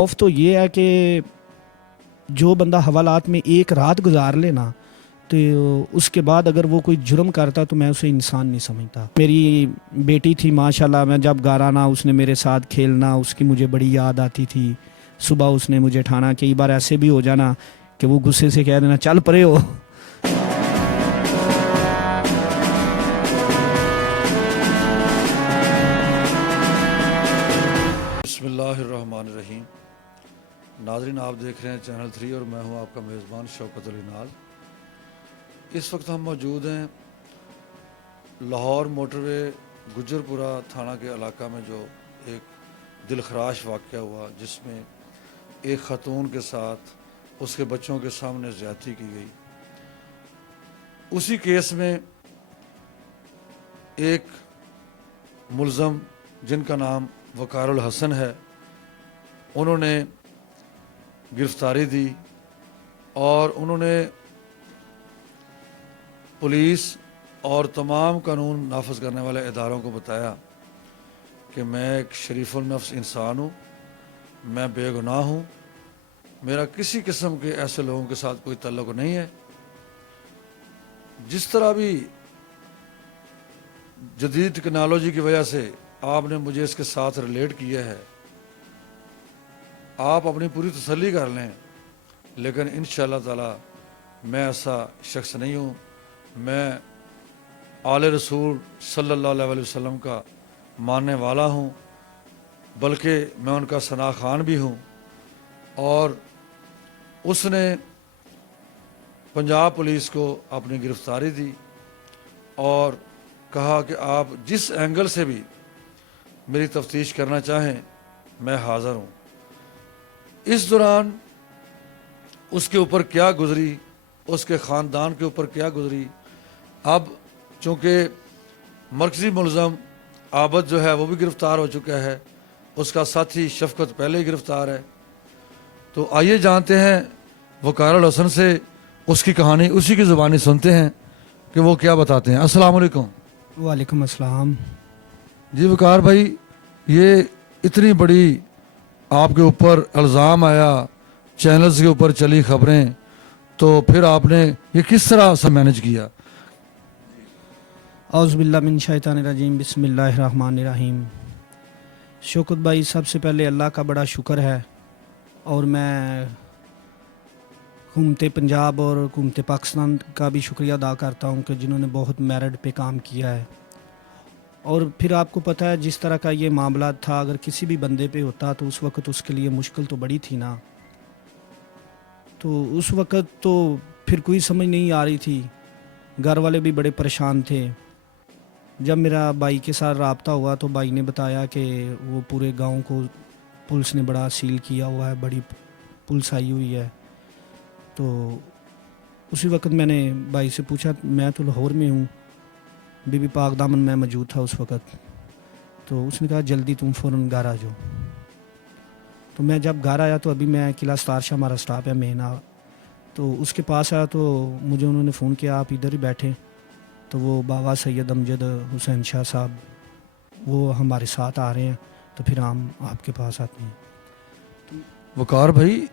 خوف تو یہ ہے کہ جو بندہ حوالات میں ایک رات گزار لینا تو اس کے بعد اگر وہ کوئی جرم کرتا تو میں اسے انسان نہیں سمجھتا. میری بیٹی تھی ماشاءاللہ، میں جب گھر آنا اس نے میرے ساتھ کھیلنا، اس کی مجھے بڑی یاد آتی تھی. صبح اس نے مجھے اٹھانا، کئی بار ایسے بھی ہو جانا کہ وہ غصے سے کہہ دینا چل پرے ہو. بسم اللہ الرحمن الرحیم. ناظرین، آپ دیکھ رہے ہیں چینل 3 اور میں ہوں آپ کا میزبان شوکت علی ناز. اس وقت ہم موجود ہیں لاہور موٹر وے گجرپورہ تھانہ کے علاقہ میں، جو ایک دلخراش واقعہ ہوا جس میں ایک خاتون کے ساتھ اس کے بچوں کے سامنے زیادتی کی گئی. اسی کیس میں ایک ملزم جن کا نام وقار الحسن ہے، انہوں نے گرفتاری دی اور انہوں نے پولیس اور تمام قانون نافذ کرنے والے اداروں کو بتایا کہ میں ایک شریف النفس انسان ہوں، میں بے گناہ ہوں، میرا کسی قسم کے ایسے لوگوں کے ساتھ کوئی تعلق نہیں ہے. جس طرح بھی جدید ٹیکنالوجی کی وجہ سے آپ نے مجھے اس کے ساتھ ریلیٹ کیا ہے، آپ اپنی پوری تسلی کر لیں، لیکن انشاءاللہ تعالی میں ایسا شخص نہیں ہوں. میں آل رسول صلی اللہ علیہ وسلم کا ماننے والا ہوں، بلکہ میں ان کا ثنا خوان بھی ہوں. اور اس نے پنجاب پولیس کو اپنی گرفتاری دی اور کہا کہ آپ جس اینگل سے بھی میری تفتیش کرنا چاہیں میں حاضر ہوں. اس دوران اس کے اوپر کیا گزری، اس کے خاندان کے اوپر کیا گزری، اب چونکہ مرکزی ملزم عابد جو ہے وہ بھی گرفتار ہو چکا ہے، اس کا ساتھی شفقت پہلے ہی گرفتار ہے. تو آئیے جانتے ہیں وقار الحسن سے اس کی کہانی، اسی کی زبانی سنتے ہیں کہ وہ کیا بتاتے ہیں. السلام علیکم. وعلیکم السلام. جی وقار بھائی، یہ اتنی بڑی آپ کے اوپر الزام آیا، چینلز کے اوپر چلی خبریں، تو پھر آپ نے یہ کس طرح سے مینج کیا؟ اعوذ باللہ من الشیطان الرجیم، بسم اللہ الرحمن الرحیم. شوکت بھائی، سب سے پہلے اللہ کا بڑا شکر ہے، اور میں حکومت پنجاب اور حکومت پاکستان کا بھی شکریہ ادا کرتا ہوں کہ جنہوں نے بہت میرٹ پہ کام کیا ہے. اور پھر آپ کو پتہ ہے جس طرح کا یہ معاملہ تھا، اگر کسی بھی بندے پہ ہوتا تو اس وقت اس کے لیے مشکل تو بڑی تھی نا. تو اس وقت تو پھر کوئی سمجھ نہیں آ رہی تھی، گھر والے بھی بڑے پریشان تھے. جب میرا بھائی کے ساتھ رابطہ ہوا تو بھائی نے بتایا کہ وہ پورے گاؤں کو پولیس نے بڑا سیل کیا ہوا ہے، بڑی پولیس آئی ہوئی ہے. تو اسی وقت میں نے بھائی سے پوچھا، میں تو لاہور میں ہوں، بی بی پاک دامن میں موجود تھا اس وقت. تو اس نے کہا جلدی تم فوراً گھر آ جاؤ. تو میں جب گھر آیا تو ابھی میں قلعہ ستار ہمارا سٹاپ ہے مین، تو اس کے پاس آیا تو مجھے انہوں نے فون کیا آپ ادھر ہی بیٹھے. تو وہ بابا سید امجد حسین شاہ صاحب وہ ہمارے ساتھ آ رہے ہیں، تو پھر ہم آپ کے پاس آتے ہیں. وقار بھائی،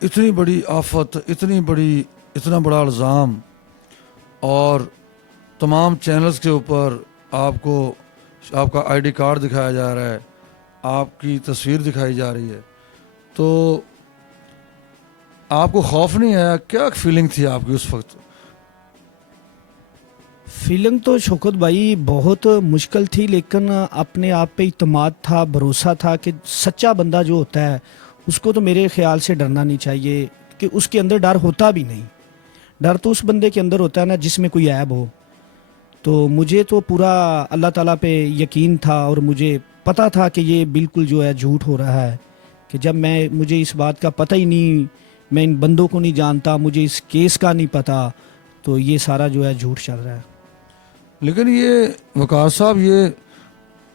اتنی بڑی آفت، اتنا بڑا الزام، اور تمام چینلز کے اوپر آپ کا آئی ڈی کارڈ دکھایا جا رہا ہے، آپ کی تصویر دکھائی جا رہی ہے، تو آپ کو خوف نہیں آیا؟ کیا فیلنگ تھی آپ کی اس وقت؟ فیلنگ تو شوکت بھائی بہت مشکل تھی، لیکن اپنے آپ پہ اعتماد تھا، بھروسہ تھا کہ سچا بندہ جو ہوتا ہے اس کو تو میرے خیال سے ڈرنا نہیں چاہیے، کہ اس کے اندر ڈر ہوتا بھی نہیں. ڈر تو اس بندے کے اندر ہوتا ہے نا جس میں کوئی عیب ہو. تو مجھے تو پورا اللہ تعالیٰ پہ یقین تھا، اور مجھے پتہ تھا کہ یہ بالکل جو ہے جھوٹ ہو رہا ہے. کہ جب مجھے اس بات کا پتہ ہی نہیں، میں ان بندوں کو نہیں جانتا، مجھے اس کیس کا نہیں پتہ، تو یہ سارا جو ہے جھوٹ چل رہا ہے. لیکن یہ وقار صاحب، یہ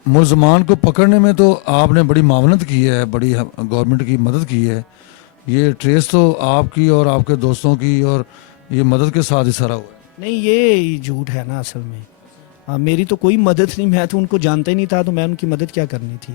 ملزمان کو پکڑنے میں تو آپ نے بڑی معاونت کی ہے، بڑی گورنمنٹ کی مدد کی ہے. یہ ٹریس تو آپ کی اور آپ کے دوستوں کی اور یہ مدد کے ساتھ ہی سارا ہوا ہے. نہیں، یہ جھوٹ ہے نا اصل میں. میری تو کوئی مدد نہیں، میں تو ان کو جانتا ہی نہیں تھا، تو میں ان کی مدد کیا کرنی تھی.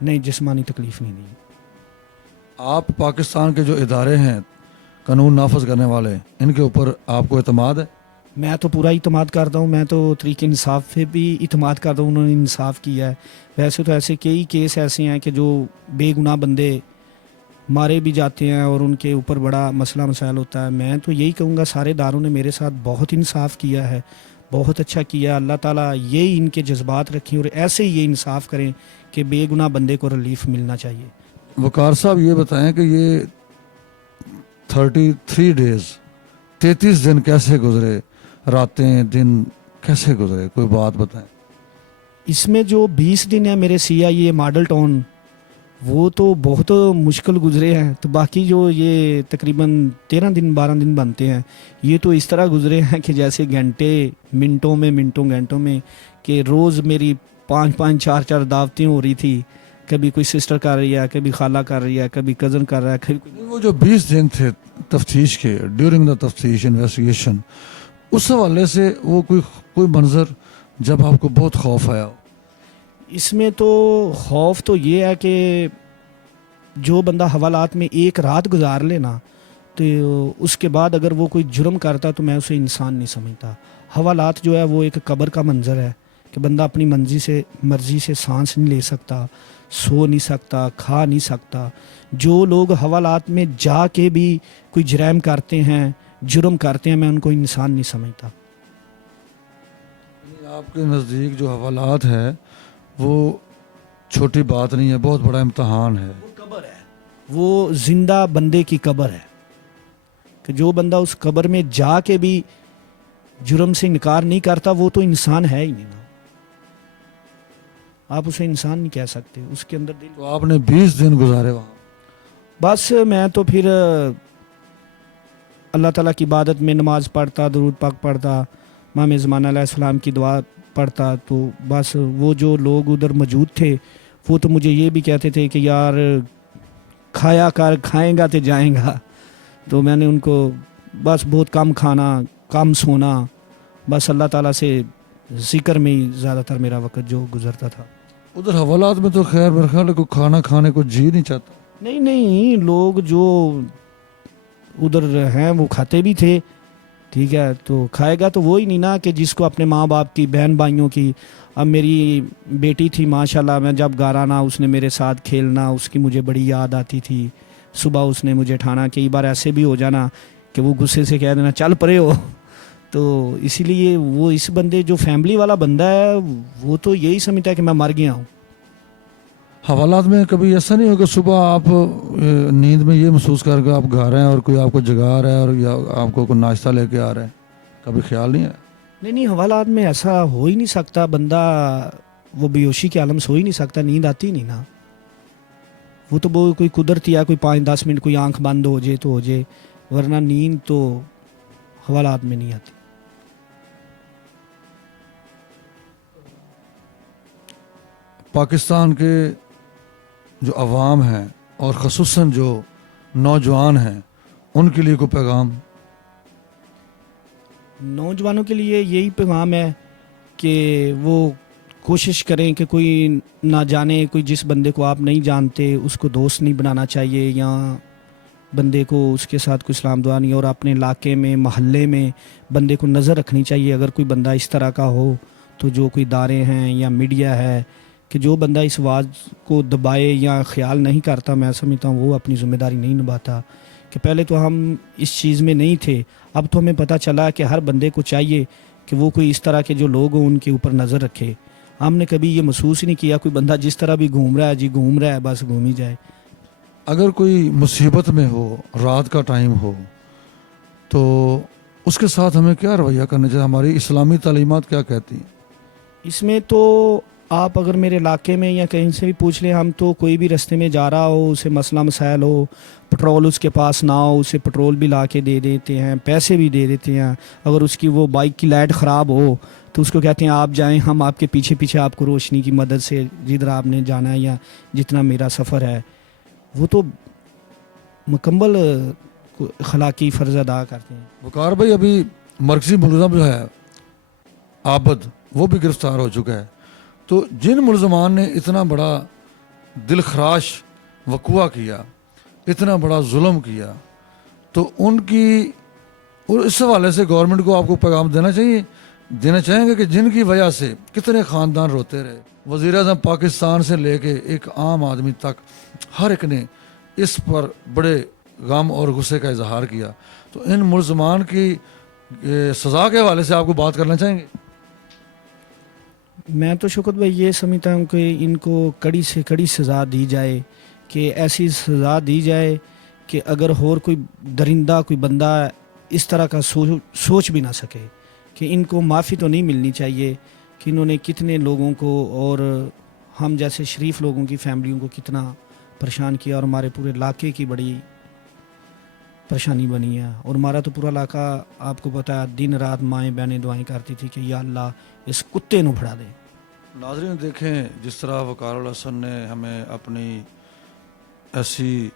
نہیں جسمانی تکلیف نہیں دی. آپ پاکستان کے جو ادارے ہیں قانون نافذ کرنے والے ان کے اوپر آپ کو اعتماد ہے؟ میں تو پورا اعتماد کرتا ہوں. میں تو طریق انصاف پہ بھی اعتماد کرتا ہوں. انہوں نے انصاف کیا ہے. ویسے تو ایسے کئی کیس ایسے ہیں کہ جو بے گناہ بندے مارے بھی جاتے ہیں اور ان کے اوپر بڑا مسئلہ مسائل ہوتا ہے. میں تو یہی کہوں گا سارے اداروں نے میرے ساتھ بہت انصاف کیا ہے, بہت اچھا کیا. اللہ تعالیٰ یہی ان کے جذبات رکھیں اور ایسے ہی یہ انصاف کریں کہ بے گناہ بندے کو ریلیف ملنا چاہیے. وقار صاحب یہ بتائیں کہ یہ 33 ڈیز 33 دن کیسے گزرے, راتیں دن کیسے گزرے, کوئی بات بتائیں. اس میں جو 20 دن ہے میرے CIA ماڈل ٹاؤن وہ تو بہت مشکل گزرے ہیں. تو باقی جو یہ تقریباً 13 دن 12 دن بنتے ہیں یہ تو اس طرح گزرے ہیں کہ جیسے گھنٹے منٹوں گھنٹوں میں کہ روز میری 5 4 دعوتیں ہو رہی تھی. کبھی کوئی سسٹر کر رہی ہے, کبھی خالہ کر رہی ہے, کبھی کزن کر رہا ہے, کبھی وہ جو 20 دن تھے تفتیش کے, ڈیورنگ دا تفتیش انویسٹیگیشن, اس حوالے سے وہ کوئی منظر جب آپ کو بہت خوف آیا ہو؟ اس میں تو خوف تو یہ ہے کہ جو بندہ حوالات میں ایک رات گزار لینا تو اس کے بعد اگر وہ کوئی جرم کرتا تو میں اسے انسان نہیں سمجھتا. حوالات جو ہے وہ ایک قبر کا منظر ہے کہ بندہ اپنی مرضی سے سانس نہیں لے سکتا, سو نہیں سکتا, کھا نہیں سکتا. جو لوگ حوالات میں جا کے بھی کوئی جرائم کرتے ہیں, جرم کرتے ہیں, میں ان کو انسان نہیں سمجھتا. آپ کے نزدیک جو حوالات ہے وہ چھوٹی بات نہیں ہے, بہت بڑا امتحان ہے. وہ قبر ہے, وہ زندہ بندے کی قبر ہے کہ جو بندہ اس قبر میں جا کے بھی جرم سے انکار نہیں کرتا وہ تو انسان ہے ہی نہیں نا. آپ اسے انسان نہیں کہہ سکتے. اس کے اندر دل. تو آپ نے 20 دن گزارے وہاں. بس میں تو پھر اللہ تعالیٰ کی عبادت میں نماز پڑھتا, درود پاک پڑھتا, امام زمانہ علیہ السلام کی دعا پڑھتا. تو بس وہ جو لوگ ادھر موجود تھے وہ تو مجھے یہ بھی کہتے تھے کہ یار کھایا کر, کھائیں گا تو جائیں گا. تو میں نے ان کو بس بہت کم کھانا, کم سونا, بس اللہ تعالیٰ سے ذکر میں ہی زیادہ تر میرا وقت جو گزرتا تھا. ادھر حوالات میں تو خیر میرے خیال ہے کوئی کھانا کھانے کو جی نہیں چاہتا. نہیں لوگ جو ادھر ہیں وہ کھاتے بھی تھے, ٹھیک ہے. تو کھائے گا تو وہی نہیں نا کہ جس کو اپنے ماں باپ کی, بہن بھائیوں کی. اب میری بیٹی تھی ماشاءاللہ, میں جب گھر آنا اس نے میرے ساتھ کھیلنا, اس کی مجھے بڑی یاد آتی تھی. صبح اس نے مجھے اٹھانا, کئی بار ایسے بھی ہو جانا کہ وہ غصے سے کہہ دینا چل پرے ہو. تو اسی لیے وہ اس بندے جو فیملی والا بندہ ہے وہ تو یہی سمجھتا ہے کہ میں مر گیا ہوں. حوالات میں کبھی ایسا نہیں ہو کہ صبح آپ نیند میں یہ محسوس کر کے آپ گھر ہیں اور کوئی آپ کو جگا رہا ہے اور یا آپ کو کوئی ناشتہ لے کے آ رہا ہے, کبھی خیال نہیں ہے؟ نہیں حوالات میں ایسا ہو ہی نہیں سکتا. بندہ وہ بیہوشی کے عالم سو ہی نہیں سکتا, نیند آتی نہیں نا. وہ تو وہ کوئی قدرتی ہے, کوئی 5-10 منٹ کوئی آنکھ بند ہو جائے تو ہو جائے, ورنہ نیند تو حوالات میں نہیں آتی. پاکستان کے جو عوام ہیں اور خصوصاً جو نوجوان ہیں ان کے لیے کوئی پیغام؟ نوجوانوں کے لیے یہی پیغام ہے کہ وہ کوشش کریں کہ کوئی نہ جانے, کوئی جس بندے کو آپ نہیں جانتے اس کو دوست نہیں بنانا چاہیے, یا بندے کو اس کے ساتھ کوئی سلام دعا نہیں. اور اپنے علاقے میں, محلے میں بندے کو نظر رکھنی چاہیے. اگر کوئی بندہ اس طرح کا ہو تو جو کوئی ادارے ہیں یا میڈیا ہے کہ جو بندہ اس آواز کو دبائے یا خیال نہیں کرتا, میں سمجھتا ہوں وہ اپنی ذمہ داری نہیں نبھاتا. کہ پہلے تو ہم اس چیز میں نہیں تھے, اب تو ہمیں پتہ چلا کہ ہر بندے کو چاہیے کہ وہ کوئی اس طرح کے جو لوگ ہوں ان کے اوپر نظر رکھے. ہم نے کبھی یہ محسوس ہی نہیں کیا کوئی بندہ جس طرح بھی گھوم رہا ہے جی گھوم رہا ہے, بس گھوم ہی جائے. اگر کوئی مصیبت میں ہو, رات کا ٹائم ہو, تو اس کے ساتھ ہمیں کیا رویہ کرنا چاہیے؟ ہماری اسلامی تعلیمات کیا کہتی ہیں؟ اس میں تو آپ اگر میرے علاقے میں یا کہیں سے بھی پوچھ لیں, ہم تو کوئی بھی رستے میں جا رہا ہو, اسے مسئلہ مسائل ہو, پٹرول اس کے پاس نہ ہو, اسے پٹرول بھی لا کے دے دیتے ہیں, پیسے بھی دے دیتے ہیں. اگر اس کی وہ بائک کی لائٹ خراب ہو تو اس کو کہتے ہیں آپ جائیں, ہم آپ کے پیچھے پیچھے آپ کو روشنی کی مدد سے جدھر آپ نے جانا ہے یا جتنا میرا سفر ہے. وہ تو مکمل اخلاقی فرض ادا کرتے ہیں. وقار بھائی, ابھی مرکزی ملزم جو ہے عابد وہ بھی گرفتار ہو چکا ہے. تو جن ملزمان نے اتنا بڑا دل خراش وقوع کیا، اتنا بڑا ظلم کیا، تو ان کی، اور اس حوالے سے گورنمنٹ کو آپ کو پیغام دینا چاہیں گے کہ جن کی وجہ سے کتنے خاندان روتے رہے، وزیر اعظم پاکستان سے لے کے ایک عام آدمی تک ہر ایک نے اس پر بڑے غم اور غصے کا اظہار کیا، تو ان ملزمان کی سزا کے حوالے سے آپ کو بات کرنا چاہیں گے؟ میں تو شوکت بھائی یہ سمجھتا ہوں کہ ان کو کڑی سے کڑی سزا دی جائے، کہ ایسی سزا دی جائے کہ اگر اور کوئی درندہ کوئی بندہ اس طرح کا سوچ بھی نہ سکے، کہ ان کو معافی تو نہیں ملنی چاہیے کہ انہوں نے کتنے لوگوں کو اور ہم جیسے شریف لوگوں کی فیملیوں کو کتنا پریشان کیا، اور ہمارے پورے علاقے کی بڑی پریشانی بنی ہے، اور ہمارا تو پورا علاقہ آپ کو پتہ ہے دن رات مائیں بہنیں دعائیں کرتی تھی کہ یا اللہ اس کتے نو پھڑا دے۔ ناظرین دیکھیں جس طرح وقار الحسن نے ہمیں اپنی ایسی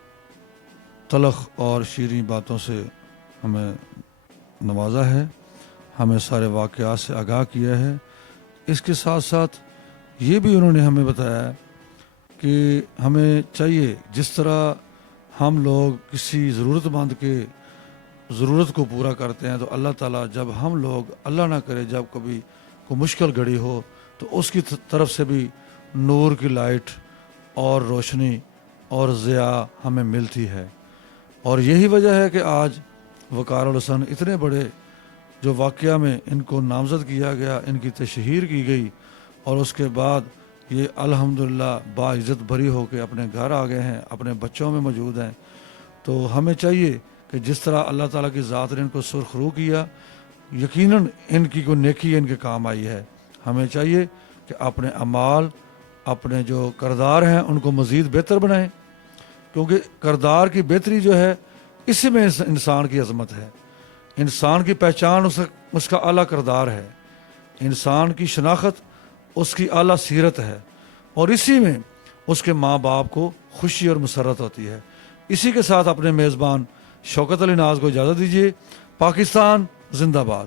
تلخ اور شیریں باتوں سے ہمیں نوازا ہے، ہمیں سارے واقعات سے آگاہ کیا ہے، اس کے ساتھ ساتھ یہ بھی انہوں نے ہمیں بتایا کہ ہمیں چاہیے جس طرح ہم لوگ کسی ضرورت مند کے ضرورت کو پورا کرتے ہیں، تو اللہ تعالیٰ جب ہم لوگ اللہ نہ کرے جب کبھی کوئی مشکل گھڑی ہو تو اس کی طرف سے بھی نور کی لائٹ اور روشنی اور ضیاء ہمیں ملتی ہے، اور یہی وجہ ہے کہ آج وقار الحسن اتنے بڑے جو واقعہ میں ان کو نامزد کیا گیا، ان کی تشہیر کی گئی، اور اس کے بعد یہ الحمدللہ باعزت بری ہو کے اپنے گھر آ گئے ہیں، اپنے بچوں میں موجود ہیں۔ تو ہمیں چاہیے کہ جس طرح اللہ تعالیٰ کی ذات نے ان کو سرخرو کیا، یقیناً ان کی کوئی نیکی ان کے کام آئی ہے۔ ہمیں چاہیے کہ اپنے اعمال، اپنے جو کردار ہیں ان کو مزید بہتر بنائیں، کیونکہ کردار کی بہتری جو ہے اسی میں انسان کی عظمت ہے، انسان کی پہچان اس کا اعلیٰ کردار ہے، انسان کی شناخت اس کی اعلیٰ سیرت ہے، اور اسی میں اس کے ماں باپ کو خوشی اور مسرت ہوتی ہے۔ اسی کے ساتھ اپنے میزبان شوکت علی ناز کو اجازت دیجیے۔ پاکستان زندہ باد۔